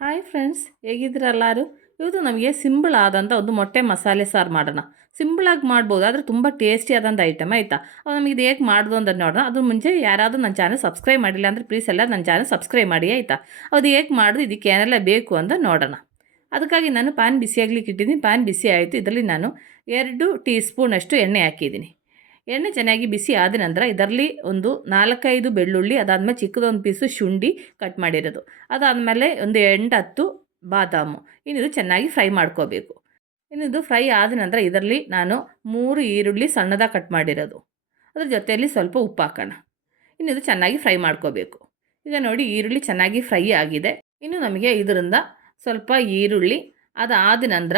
Hi friends, ಹೇಗಿದ್ದೀರಾ ಎಲ್ಲರೂ? ಇವತ್ತು ನಮಗೆ ಸಿಂಪಲ್ ಆದಂಥ ಒಂದು ಮೊಟ್ಟೆ ಮಸಾಲೆ ಸಾರು ಮಾಡೋಣ. ಸಿಂಪಲಾಗಿ ಮಾಡ್ಬೋದು, ಆದರೆ ತುಂಬ ಟೇಸ್ಟಿ ಆದಂಥ ಐಟಮ್ ಆಯಿತಾ. ಅದು ನಮಗೆ ಇದು ಹೇಗೆ ಮಾಡೋದು ಅಂತ ನೋಡೋಣ. ಅದ್ರ ಮುಂಚೆ ಯಾರಾದರೂ ನನ್ನ ಚಾನಲ್ ಸಬ್ಸ್ಕ್ರೈಬ್ ಮಾಡಿಲ್ಲ ಅಂದರೆ ಪ್ಲೀಸ್ ಎಲ್ಲ ನನ್ನ ಚಾನಲ್ ಸಬ್ಸ್ಕ್ರೈಬ್ ಮಾಡಿ ಆಯಿತಾ. ಅದು ಹೇಗೆ ಮಾಡೋದು, ಇದಕ್ಕೆ ಏನೆಲ್ಲ ಬೇಕು ಅಂತ ನೋಡೋಣ. ಅದಕ್ಕಾಗಿ ನಾನು ಪ್ಯಾನ್ ಬಿಸಿಯಾಗ್ಲಿಕ್ಕೆ ಇಟ್ಟಿದ್ದೀನಿ. ಪ್ಯಾನ್ ಬಿಸಿ ಆಯಿತು. ಇದರಲ್ಲಿ ನಾನು 2 ಟೀ ಸ್ಪೂನಷ್ಟು ಎಣ್ಣೆ ಹಾಕಿದ್ದೀನಿ. ಎಣ್ಣೆ ಚೆನ್ನಾಗಿ ಬಿಸಿ ಆದ ನಂತರ ಇದರಲ್ಲಿ ಒಂದು 4-5 ಬೆಳ್ಳುಳ್ಳಿ, ಅದಾದಮೇಲೆ ಚಿಕ್ಕದೊಂದು ಪೀಸು ಶುಂಠಿ ಕಟ್ ಮಾಡಿರೋದು, ಅದಾದಮೇಲೆ ಒಂದು 8-10 ಬಾದಾಮು. ಇನ್ನಿದು ಚೆನ್ನಾಗಿ ಫ್ರೈ ಮಾಡ್ಕೋಬೇಕು. ಇನ್ನಿದು ಫ್ರೈ ಆದ ನಂತರ ಇದರಲ್ಲಿ ನಾನು 3 ಈರುಳ್ಳಿ ಸಣ್ಣದಾಗಿ ಕಟ್ ಮಾಡಿರೋದು, ಅದ್ರ ಜೊತೆಯಲ್ಲಿ ಸ್ವಲ್ಪ ಉಪ್ಪು ಹಾಕೋಣ. ಇನ್ನಿದು ಚೆನ್ನಾಗಿ ಫ್ರೈ ಮಾಡ್ಕೋಬೇಕು. ಈಗ ನೋಡಿ, ಈರುಳ್ಳಿ ಚೆನ್ನಾಗಿ ಫ್ರೈ ಆಗಿದೆ. ಇನ್ನು ನಮಗೆ ಇದರಿಂದ ಸ್ವಲ್ಪ ಈರುಳ್ಳಿ, ಅದಾದ ನಂತರ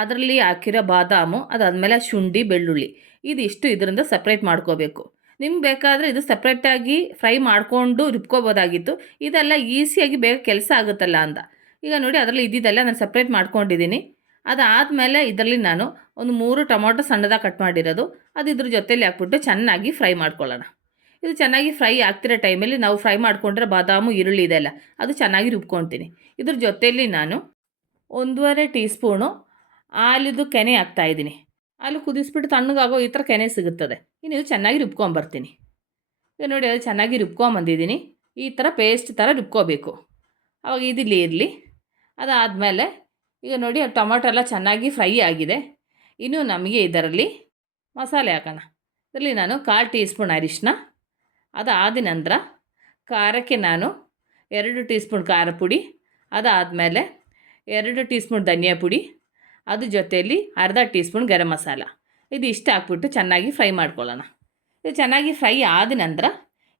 ಅದರಲ್ಲಿ ಹಾಕಿರೋ ಬಾದಾಮು, ಅದಾದಮೇಲೆ ಶುಂಠಿ, ಬೆಳ್ಳುಳ್ಳಿ ಇದಿಷ್ಟು ಇದರಿಂದ ಸಪ್ರೇಟ್ ಮಾಡ್ಕೋಬೇಕು. ನಿಮ್ಗೆ ಬೇಕಾದರೆ ಇದು ಸಪ್ರೇಟಾಗಿ ಫ್ರೈ ಮಾಡಿಕೊಂಡು ರುಬ್ಕೋಬೋದಾಗಿತ್ತು. ಇದೆಲ್ಲ ಈಸಿಯಾಗಿ ಬೇಗ ಕೆಲಸ ಆಗುತ್ತಲ್ಲ ಅಂತ. ಈಗ ನೋಡಿ, ಅದರಲ್ಲಿ ಇದ್ದಿದ್ದೆಲ್ಲ ನಾನು ಸಪ್ರೇಟ್ ಮಾಡ್ಕೊಂಡಿದ್ದೀನಿ. ಅದಾದಮೇಲೆ ಇದರಲ್ಲಿ ನಾನು ಒಂದು 3 ಟೊಮೊಟೊ ಸಣ್ಣದಾಗಿ ಕಟ್ ಮಾಡಿರೋದು, ಅದು ಇದ್ರ ಜೊತೆಯಲ್ಲಿ ಹಾಕ್ಬಿಟ್ಟು ಚೆನ್ನಾಗಿ ಫ್ರೈ ಮಾಡ್ಕೊಳ್ಳೋಣ. ಇದು ಚೆನ್ನಾಗಿ ಫ್ರೈ ಆಗ್ತಿರೋ ಟೈಮಲ್ಲಿ ನಾವು ಫ್ರೈ ಮಾಡ್ಕೊಂಡ್ರೆ ಬಾದಾಮು, ಈರುಳ್ಳಿ ಇದೆಲ್ಲ ಅದು ಚೆನ್ನಾಗಿ ರುಬ್ಕೊತೀನಿ. ಇದ್ರ ಜೊತೆಯಲ್ಲಿ ನಾನು 1.5 ಟೀ ಸ್ಪೂನು ಹಾಲಿದು ಕೆನೆ ಹಾಕ್ತಾಯಿದ್ದೀನಿ. ಹಾಲು ಕುದಿಸ್ಬಿಟ್ಟು ತಣ್ಣಗಾಗೋ ಈ ಥರ ಕೆನೆ ಸಿಗುತ್ತದೆ. ಇನ್ನು ಇದು ಚೆನ್ನಾಗಿ ರುಬ್ಕೊಂಬರ್ತೀನಿ. ಈಗ ನೋಡಿ, ಅದು ಚೆನ್ನಾಗಿ ರುಬ್ಕೊಂಬಂದಿದ್ದೀನಿ. ಈ ಥರ ಪೇಸ್ಟ್ ಥರ ರುಬ್ಕೋಬೇಕು. ಅವಾಗ ಇದಿಲ್ಲಿ ಇರಲಿ. ಅದಾದಮೇಲೆ ಈಗ ನೋಡಿ, ಟೊಮೊಟೊ ಎಲ್ಲ ಚೆನ್ನಾಗಿ ಫ್ರೈ ಆಗಿದೆ. ಇನ್ನು ನಮಗೆ ಇದರಲ್ಲಿ ಮಸಾಲೆ ಹಾಕೋಣ. ಇದರಲ್ಲಿ ನಾನು 1/4 ಟೀ ಸ್ಪೂನ್ ಅರಿಶಿನ, ಅದಾದ ನಂತರ ಖಾರಕ್ಕೆ ನಾನು 2 ಟೀ ಸ್ಪೂನ್ ಖಾರ ಪುಡಿ, ಅದಾದಮೇಲೆ 2 ಟೀ ಸ್ಪೂನ್ ಧನಿಯಾ ಪುಡಿ, ಅದ್ರ ಜೊತೆಯಲ್ಲಿ ಅರ್ಧ ಟೀ ಸ್ಪೂನ್ ಗರಂ ಮಸಾಲ, ಇದು ಇಷ್ಟು ಹಾಕ್ಬಿಟ್ಟು ಚೆನ್ನಾಗಿ ಫ್ರೈ ಮಾಡ್ಕೊಳ್ಳೋಣ. ಇದು ಚೆನ್ನಾಗಿ ಫ್ರೈ ಆದ ನಂತರ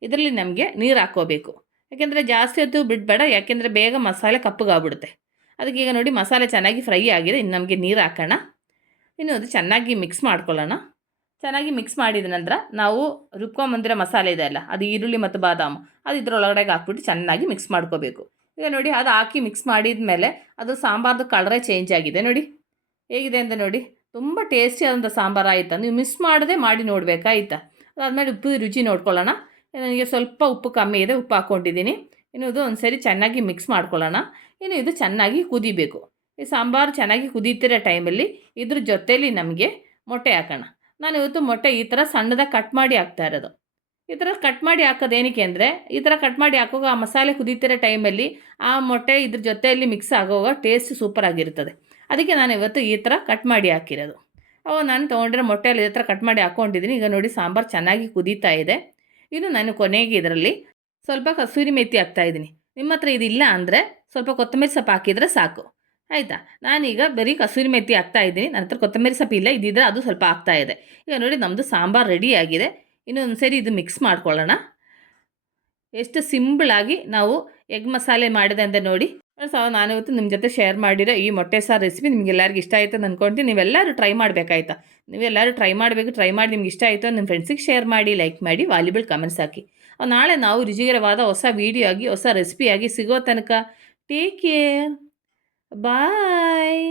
ಇದರಲ್ಲಿ ನಮಗೆ ನೀರು ಹಾಕ್ಕೋಬೇಕು. ಯಾಕೆಂದರೆ ಜಾಸ್ತಿ ಹೊತ್ತು ಬಿಡಬೇಡ, ಯಾಕೆಂದರೆ ಬೇಗ ಮಸಾಲೆ ಕಪ್ಪಗಾಗ್ಬಿಡುತ್ತೆ. ಅದಕ್ಕೆ ಈಗ ನೋಡಿ, ಮಸಾಲೆ ಚೆನ್ನಾಗಿ ಫ್ರೈ ಆಗಿದೆ. ಇನ್ನು ನಮಗೆ ನೀರು ಹಾಕೋಣ. ಇನ್ನು ಅದು ಚೆನ್ನಾಗಿ ಮಿಕ್ಸ್ ಮಾಡ್ಕೊಳ್ಳೋಣ. ಚೆನ್ನಾಗಿ ಮಿಕ್ಸ್ ಮಾಡಿದ ನಂತರ ನಾವು ರುಬ್ಕೊಂಬಂದಿರೋ ಮಸಾಲೆ ಇದೆ ಅಲ್ಲ, ಅದು ಈರುಳ್ಳಿ ಮತ್ತು ಬಾದಾಮು, ಅದು ಇದರೊಳಗಡೆಗೆ ಹಾಕ್ಬಿಟ್ಟು ಚೆನ್ನಾಗಿ ಮಿಕ್ಸ್ ಮಾಡ್ಕೋಬೇಕು. ಈಗ ನೋಡಿ, ಅದು ಹಾಕಿ ಮಿಕ್ಸ್ ಮಾಡಿದ ಮೇಲೆ ಅದು ಸಾಂಬಾರ್ದು ಕಲರೇ ಚೇಂಜ್ ಆಗಿದೆ. ನೋಡಿ ಹೇಗಿದೆ ಅಂತ ನೋಡಿ, ತುಂಬ ಟೇಸ್ಟಿ ಆದಂಥ ಸಾಂಬಾರು ಆಯಿತಾ. ನೀವು ಮಿಸ್ ಮಾಡದೆ ಮಾಡಿ ನೋಡಬೇಕಾಯ್ತಾ. ಅದಾದಮೇಲೆ ಉಪ್ಪು ರುಚಿ ನೋಡ್ಕೊಳ್ಳೋಣ. ನನಗೆ ಸ್ವಲ್ಪ ಉಪ್ಪು ಕಮ್ಮಿ ಇದೆ, ಉಪ್ಪು ಹಾಕ್ಕೊಂಡಿದ್ದೀನಿ. ಇನ್ನು ಇದು ಒಂದು ಸರಿ ಚೆನ್ನಾಗಿ ಮಿಕ್ಸ್ ಮಾಡ್ಕೊಳ್ಳೋಣ. ಇನ್ನು ಇದು ಚೆನ್ನಾಗಿ ಕುದಿಬೇಕು. ಈ ಸಾಂಬಾರು ಚೆನ್ನಾಗಿ ಕುದೀತಿರೋ ಟೈಮಲ್ಲಿ ಇದ್ರ ಜೊತೆಯಲ್ಲಿ ನಮಗೆ ಮೊಟ್ಟೆ ಹಾಕೋಣ. ನಾನು ಇವತ್ತು ಮೊಟ್ಟೆ ಈ ಥರ ಸಣ್ಣದಾಗಿ ಕಟ್ ಮಾಡಿ ಹಾಕ್ತಾ ಇರೋದು. ಈ ಥರ ಕಟ್ ಮಾಡಿ ಹಾಕೋದೇನಕ್ಕೆ ಅಂದರೆ, ಈ ಥರ ಕಟ್ ಮಾಡಿ ಹಾಕುವಾಗ ಆ ಮಸಾಲೆ ಕುದೀತಿರೋ ಟೈಮಲ್ಲಿ ಆ ಮೊಟ್ಟೆ ಇದ್ರ ಜೊತೆಯಲ್ಲಿ ಮಿಕ್ಸ್ ಆಗುವಾಗ ಟೇಸ್ಟ್ ಸೂಪರಾಗಿರ್ತದೆ. ಅದಕ್ಕೆ ನಾನು ಇವತ್ತು ಈ ಥರ ಕಟ್ ಮಾಡಿ ಹಾಕಿರೋದು. ಅವಾಗ ನಾನು ತೊಗೊಂಡಿರೋ ಮೊಟ್ಟೆಯಲ್ಲಿ ಈ ಥರ ಕಟ್ ಮಾಡಿ ಹಾಕ್ಕೊಂಡಿದ್ದೀನಿ. ಈಗ ನೋಡಿ, ಸಾಂಬಾರು ಚೆನ್ನಾಗಿ ಕುದೀತಾ ಇದೆ. ಇನ್ನು ನಾನು ಕೊನೆಗೆ ಇದರಲ್ಲಿ ಸ್ವಲ್ಪ ಕಸೂರಿ ಮೆಥಿ ಹಾಕ್ತಾಯಿದ್ದೀನಿ. ನಿಮ್ಮ ಹತ್ರ ಇದಿಲ್ಲ ಅಂದರೆ ಸ್ವಲ್ಪ ಕೊತ್ತಂಬರಿ ಸೊಪ್ಪು ಹಾಕಿದರೆ ಸಾಕು ಆಯಿತಾ. ನಾನೀಗ ಬರೀ ಕಸೂರಿ ಮೆಥಿ ಹಾಕ್ತಾಯಿದ್ದೀನಿ. ನನ್ನ ಹತ್ರ ಕೊತ್ತಂಬರಿ ಸೊಪ್ಪು ಇಲ್ಲ, ಇದ್ದಿದ್ರೆ ಅದು ಸ್ವಲ್ಪ ಹಾಕ್ತಾಯಿದೆ. ಈಗ ನೋಡಿ, ನಮ್ಮದು ಸಾಂಬಾರು ರೆಡಿ ಆಗಿದೆ. ಇನ್ನೊಂದು ಸರಿ ಇದು ಮಿಕ್ಸ್ ಮಾಡ್ಕೊಳ್ಳೋಣ. ಎಷ್ಟು ಸಿಂಪಲಾಗಿ ನಾವು ಎಗ್ ಮಸಾಲೆ ಮಾಡಿದೆ ಅಂತ ನೋಡಿ. ನಾನು ಇವತ್ತು ನಿಮ್ಮ ಜೊತೆ ಶೇರ್ ಮಾಡಿರೋ ಈ ಮೊಟ್ಟೆ ಸಾರು ರೆಸಿಪಿ ನಿಮಗೆಲ್ಲರಿಗೂ ಇಷ್ಟ ಆಯಿತು ಅಂತ ಅಂದ್ಕೊಳ್ತೀನಿ. ನೀವೆಲ್ಲರೂ ಟ್ರೈ ಮಾಡಬೇಕಾಯ್ತಾ. ನೀವೆಲ್ಲರೂ ಟ್ರೈ ಮಾಡಬೇಕು. ಟ್ರೈ ಮಾಡಿ ನಿಮ್ಗೆ ಇಷ್ಟ ಆಯಿತು ನಿಮ್ಮ ಫ್ರೆಂಡ್ಸಿಗೆ ಶೇರ್ ಮಾಡಿ, ಲೈಕ್ ಮಾಡಿ, ವಾಲ್ಯುಬಲ್ ಕಮೆಂಟ್ಸ್ ಹಾಕಿ. ನಾಳೆ ನಾವು ರುಚಿಕರವಾದ ಹೊಸ ವೀಡಿಯೋ ಆಗಿ, ಹೊಸ ರೆಸಿಪಿಯಾಗಿ ಸಿಗೋ ತನಕ ಟೇಕ್ ಕೇರ್, ಬಾಯ್.